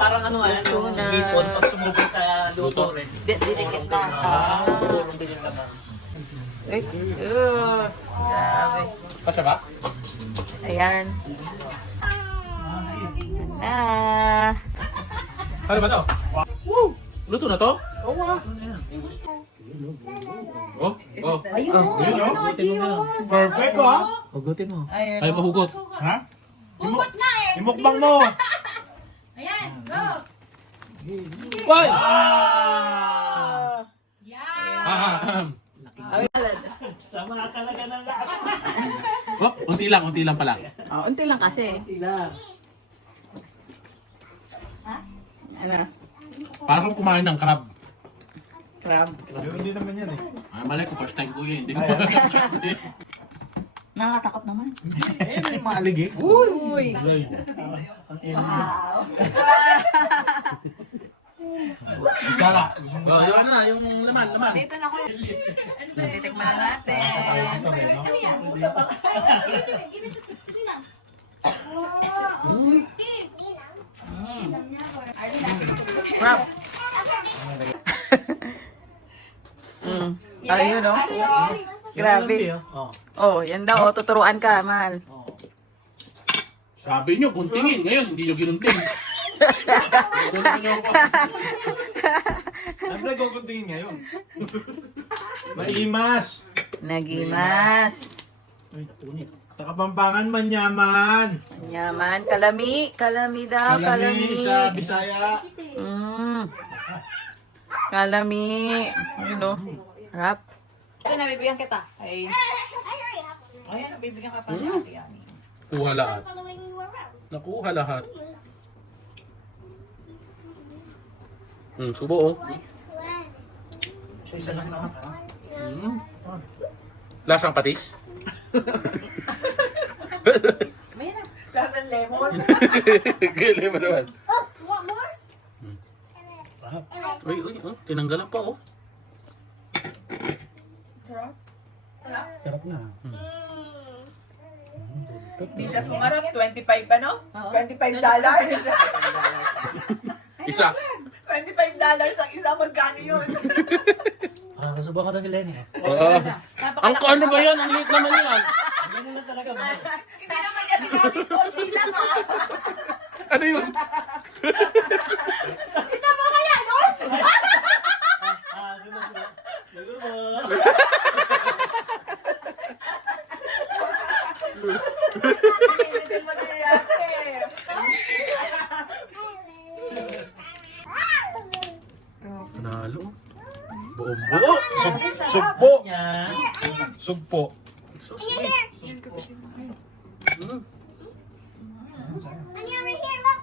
parang ano nga, yung hipon, pag sumubok sa luto rin. Didikit na. Purong bilhin ka na. Ay, grabe. Kasya ba? Ayan. Na. Ano ba to? Woo! Luto na to? Oo ah. Oh, oh. Ayun, ayun. Perfect ko ah. Hugutin mo. Ayun. Ay, mahugot. Ha? Hugot nga eh. Imukbang mo. Ayan, go. Why? Yan. Sama talaga ng lasa. Oh, unti lang pala. Oh, unti lang kasi. Ilang. Ano? Para kung kumain ng crab. Crab. Hindi naman yan eh. Ay, malay ko, first time ko yun. Hindi ko Nakakatakot naman. Eh, may maalig eh. Uy! Kala. Oh, yun na, yung laman. Dito na ako. Titikman na natin. Crab. Ayun, no? Grabe. Oh. Oh, yan daw. Oh, tuturuan ka, mahal. Sabi nyo, guntingin. Ngayon, hindi nyo ginunting. Guntingin nyo ako. Ano na guguntingin ngayon? Maimas. Nagimas. Sa Kapampangan manyaman. Yaman. Kalami. Kalami daw. Kalami Kalami. sa Bisaya. Kalami. Ayun, no? Rap. Ito, nabibigyan kita. Ay. Ayan, nabibigyan ka pa ni Ate Yani. Kuha lahat. Nakuha lahat. Subo oh. Isa lang naman. Lasang patis. May na. Lasang lemon. Gili mo naman. Oh, want more? Uy, oh, tinanggalan pa oh. Sarap na. Hindi siya sumarap. 25 ano? $25. Isa. $25 ang isa. Magkano yun? Subukan ka daw ni Lenny. Ang ano ba yan? Ang liit naman yan. Ganyan lang talaga. Mahal. Hindi naman niya sinabi ko. Bilang ah. Ano yun? Kita mo kaya yun? Hindi mo na yate. Panalo. Buong buo. Sugpo. Yan. Sugpo. So sweet. Honey, over here, look.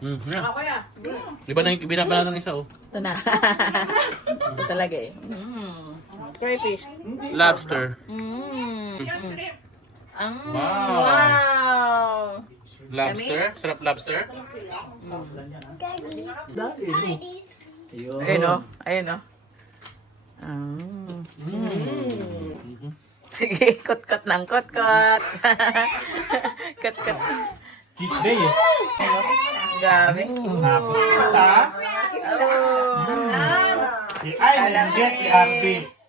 Yan. Ako ya. Iba na yung binabala ng isa oh. Ito na. Ito talaga eh. Crayfish. Lobster. Wow. Wow. Lobster? Sarap lobster? Ayun o. Ayun o. Sige, kot-kot ng kot-kot. Kot-kot. Kick day eh. Grabe. Napunta. Oh. Si Ay, nandiyan si Harvey.